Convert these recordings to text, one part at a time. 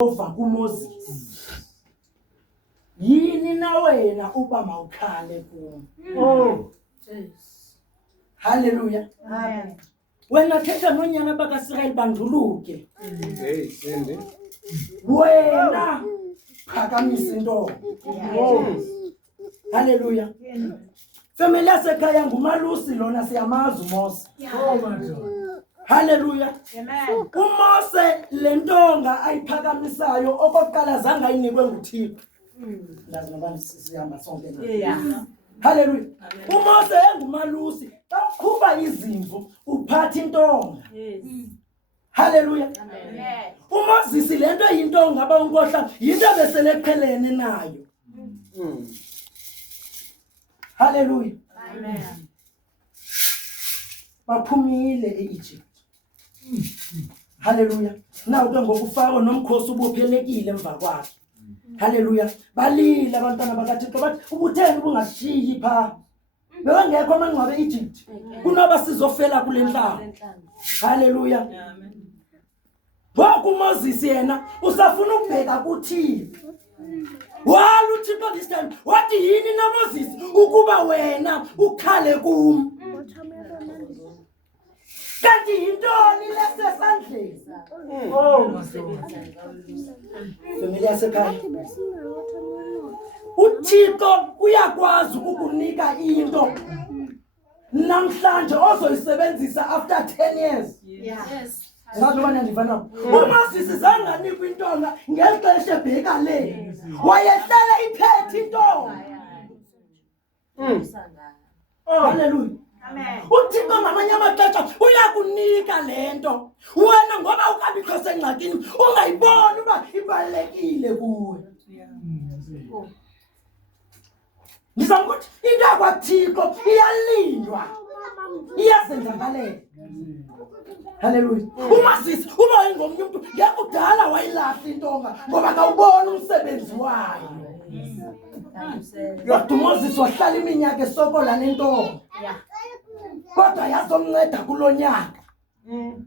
Ova kuMoses. Yini na wena uba mawukhale kuwo. Hallelujah. Amen. Wena thetha nonyana bakaSirayeli banduluke. Hey, Cindy. Wena phakamisa intonga. Hallelujah. Family yasekhaya ngumalusi lona siyamazi uMose. Hallelujah. Amen. uMose lentonga ayiphakamisayo okokuqala zange ayinikwe nguThixo. Ngazi ngoba sihamba sonke la. Yeah. Hallelujah. uMose engumalusi xa uqhuba izimvu uphatha intonga. Yes. Hallelujah. Amen. uMoses lento yintonga abawunkohla yinto beseleqhelene nayo. Hallelujah. Amen. Baphumile eEgypt. Hallelujah. Nawu ke ngokufaro nomkhosi ubophelekile emva kwakhe. Hallelujah. Balile abantwana bakaThixo bathi ubutheni bungashiyi pha. Bewangekho amangcwabe eEgypt. Kunoba sizofela kule nhlanga. Hallelujah. Amen. Ngoku uMoses yena usafuna ukubheka kuThixo. Wala uThixo this time wathi yini na Moses ukuba wena ukhale kum. Kanti yintoni lesesandleni? Familia yasekhaya. uThixo uyakwazi ukukunika into namhlanje ozoyisebenzisa after 10 years. Yes. Ngathi bana ndivana. uMoses zanganikwa intonga ngexesha ebheka le. Wayehlala iphethe intonga. Hallelujah. Amen. uThixo ngamanye amaxesha uyakunika lento. Wena ngoba ukabikho sengxakini ungayiboni uba ibalekile kuwe. Ngizamkuthi into yakwaThixo iyalindwa. Iyazenzakalela. Hallelujah. uMoses uba ingomnye umuntu ngekudala wayilahla intonga ngoba kawubona umsebenzi wayo. Kodwa uMoses wahlala iminyaka esokola nentonga. Kodwa yazomnceda kulonyaka.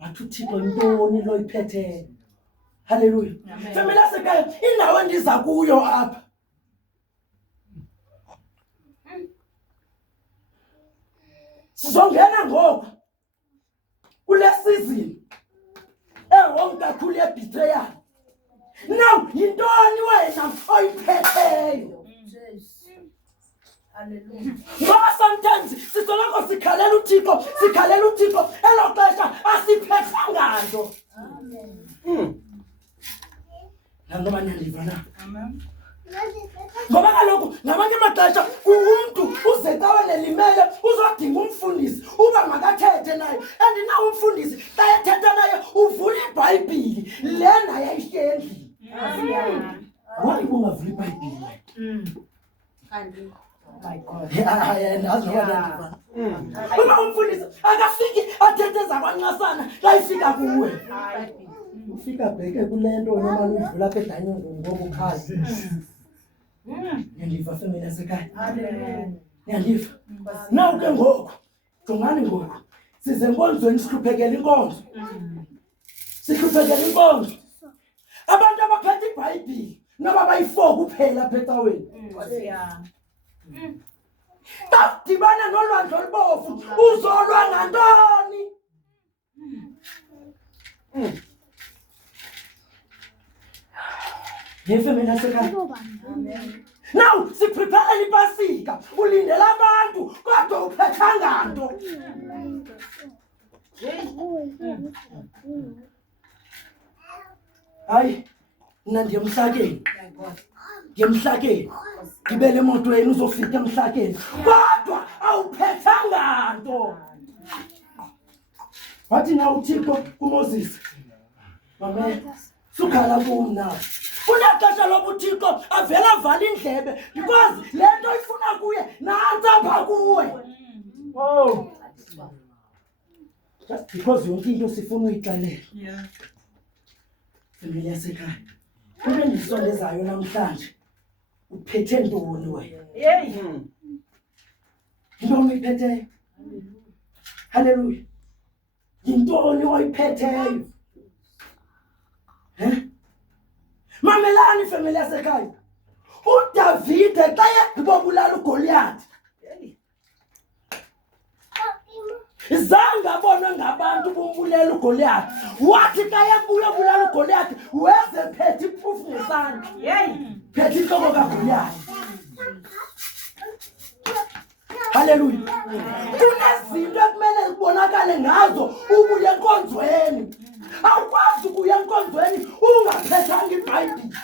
Wathi uThixo intoni lo iphethe. Hallelujah. Family yasekhaya indawo endiza kuyo apha. Sizongena ngoku kule season ehome kakhulu yebetrayal. Now yintoni wena oyiphetheyo? Hallelujah. Ngoba sometimes sitoloko sikhalela uThixo elo xesha asiphethanga nto. Nangoba niyaliva na. Amen. Ngoba kaloku ngamanye amaxesha umuntu uze xa wenelimele uzodinga umfundisi uba makathethe naye and nawe umfundisi xa ethetha naye uvula iBhayibhile lena yayihleli. Why ungavula iBhayibhile? My God. Uma umfundisi akafiki athethe zakwaNcasana xa ifika kuwe. Ufika bheke kulento noma uyivula apha edanyeni ngokukhala. Niyaliva family yasekhaya. Amen. Niyaliva. Nawu ke ngoku jongani ngoku size enkonzweni sihluphekela inkonzo. Sihluphekela inkonzo. Abantu abaphethe iBhayibhile noma bayi4 kuphela apha ecaweni. Yeah. Xa udibana nolwandle olubovu uzolwa ngantoni? Yefemeli yasekhaya. Amen. Now siprepare iPasika ulindela abantu kodwa uphethanga nto. Hayi mina ndiyemhlakeni. My God. Ngiyemhlakeni. Gibele emotweni uzofika emhlakeni. Kodwa awuphethanga nto. Wathi na uThixo kuMoses. Mama, sukhala kumna. Kunaxesha lobuThixo avela vala indlebe because lento ifuna kuye nantsha apha kuwe. Just because yonke into sifuna uyixelela. Yeah. Family yasekhaya. Kube ndisondezayo namhlanje. Uphethe ntoni wena? Yay. Yintoni uyiphetheyo? Hallelujah. Yintoni oyiphetheyo? Mamelani family yasekhaya. uDavide xa egqibobulala uGoliath zange abonwe ngabantu bombulela uGoliath. Wathi xa ebuya bulala uGoliath weze phethe iphufu ngesandla. Phethe inhloko kaGoliath. Hallelujah. Kunezinto ekumele zibonakale ngazo ubuye enkonzweni. Awukwazi ukuya enkonzweni ungaphethanga iBhayibheli.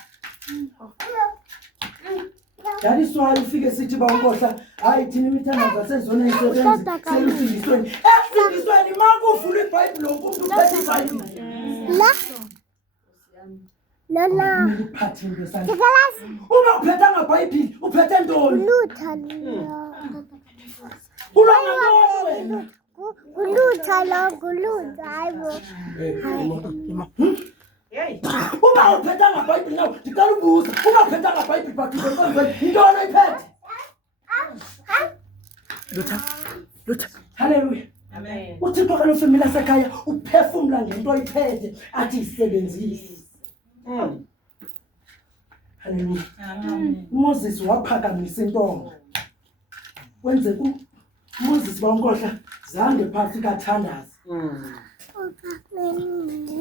That is why ufike sithi bawunkohla hayi thina imithandazo asezona isebenzi selufundisweni. Efundisweni makuvula iBhayibheli umuntu uphethe iBhayibheli. Lala. Uma uphethanga iBhayibheli uphethe ntoni? Uma uphethanga iBhayibheli nawo ndicela ubuza. Uma uphethanga iBhayibheli bakhiwe intoni oyiphethe? Lutha. Hallelujah. Amen. uThixo ke lofemini lasekhaya uphefumula ngento oyiphethe athi isebenzise. Hallelujah. Amen. Moses waphakamisa intonga. Wenze Moses bawunkohla zange phansi kathandaza.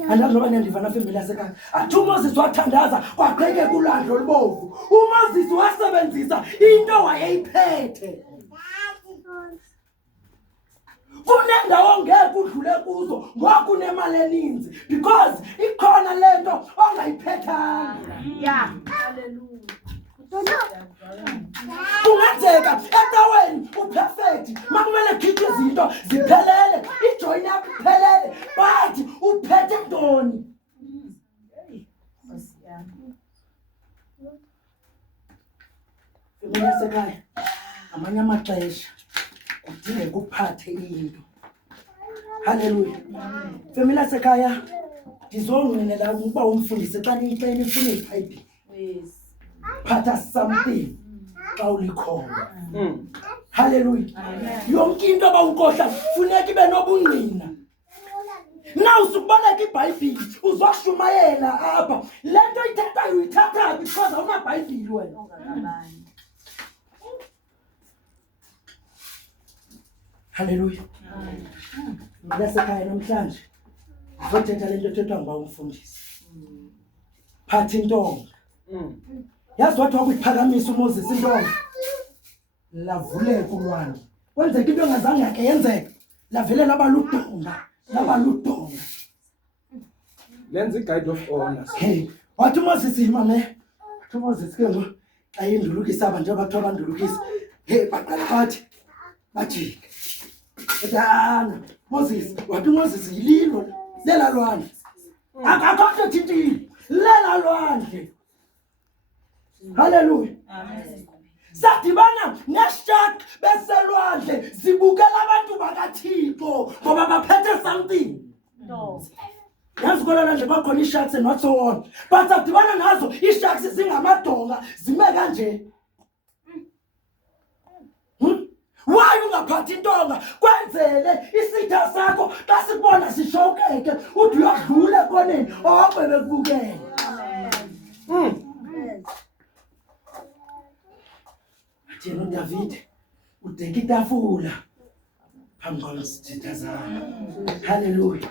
Andazi noba niyandivana family yasekhaya. Athi uMoses wathandaza kwaqheke kulandlo olubovu. uMoses wasebenzisa into wayeyiphethe. Kunendawo ngeke udlule kuzo ngoba kunemali eninzi because ikhona lento ongayiphethanga. Hallelujah. Kungenzeka ecaweni uperfect makumele khiphe izinto ziphelele ijoin yakho iphelele but uphethe ntoni? Family yasekhaya amanye amaxesha kudingeka uphathe into. Hallelujah. Family yasekhaya ndizonqinela ukuba umfundise xa nifuna iBhayibheli. Yes. Phatha something xa ulikhona. Hallelujah. Yonke into abawunkohla funeka ibe nobungqina. Now usubona iBhayibheli uzoshumayela apha. Lento ithathayo uyithatha because awunaBhayibheli wena. Hallelujah. Lasekhaya namhlanje uzothetha lento ethethwa nguba umfundisi. Phatha intonga. Yazi wathi wakuyiphakamisa uMoses intonga lavuleka ulwandle. Kwenzeka into engazange yakhe yenzeka. Lavele labaludonga. Lenza i-guide of honors. Hey, wathi uMoses imame. Wathi uMoses ke ngo xa indulukisa abantu abathiwa bandulukisa. Hey, baqala bajika. Edana Moses, wathi uMoses yililo lela lwandle. Akakho thintini. Lela lwandle. Hallelujah. Amen. Sadibana neshark beselwandle zibukela abantu bakaThixo ngoba baphethe something. No. Yazi kolala nje bakhona isharks and what so on. But sadibana nazo isharks zingamadonga zime kanje. Why ungaphathi intonga kwenzele isitha sakho xa sikubona sishokeke uthi uyadlula koneni owabe bekubukele. Thina uDavid udeka itafula phambi kwesitha zakho. Hallelujah.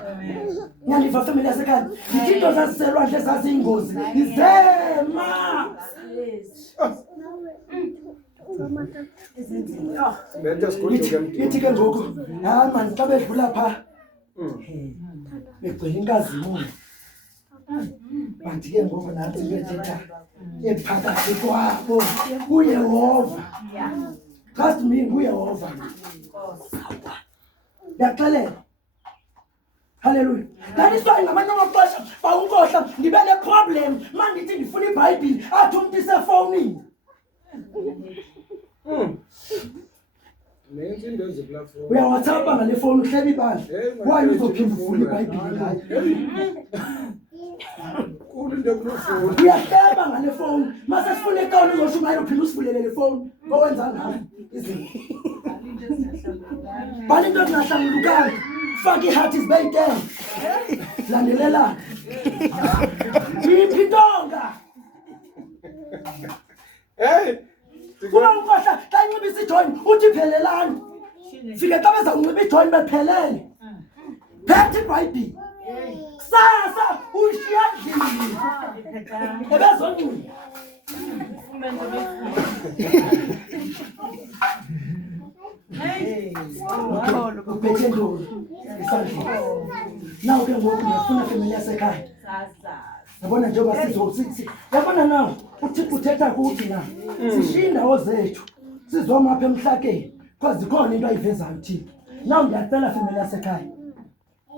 Nyaliva family yasekhaya izinto zaziselwandle zaziyingozi izema. Let us go to them. Ithi ke ngoku hayi man xa bedlula pha begcwele inkazimulo. Bantu ke ngoku nathi bethetha ephakathi kwabo uYehova. Trust me uYehova. Yaxelela. Hallelujah. That is why ngamanye amaxesha bawunkohla ndibe ne problem mandithi ndifuna iBhayibheli athi umuntu isefowunini. Nenza into eziplatform. WhatsApp ngale phone uhleba ibandla. Why uzophinda ufuna iBhayibheli ngayo? Kulo into kunofuna. Uyahleba ngale phone. Mase sifuna ekhona uzoshumayela uphinda usivulele le phone. Owenza ngayo izinto. Bani into engahlangulukanga. Faka iheart is bay 10. Landelela. Iphi intonga? Hey. Kuba ukhohla xa inxiba isijoyini uthi phelelani. Fike xa bezawunxiba ijoyini bephelele. Phethe iBhayibhile. Kusasa ushiya endlini. Ebezonxiba. Uphethe ntoni esandleni? Nawu ke ngoku ndiyafuna family yasekhaya. Yabona njengoba yabona nawe uThixo uthetha kuthi na sishiya indawo zethu sizoma apha emhlakeni because ikhona into ayivezayo uThixo. Nawu ndiyacela family yasekhaya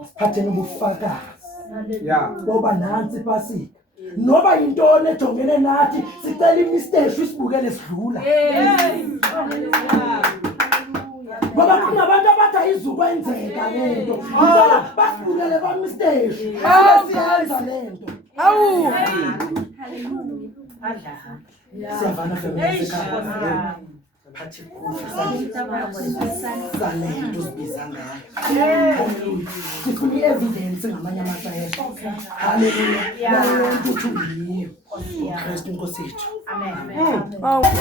siphatheni ubufakazi boba nantsi iPasika noba yintoni ejongene nathi sicela imisteshu isibukele sidlula. Ngoba kunabantu abathi ayizukwenzeka lento ngicela basibukele bamisteshu siyenza lento. Awu siyavana family yasekhaya phathi salento sibiza ngayo. Hallelujah. Sifuna i-evidence ngamanye amaxesha. Hallelujah. Lento uthuliyo. uKristu inkosi yethu. Amen. Amen.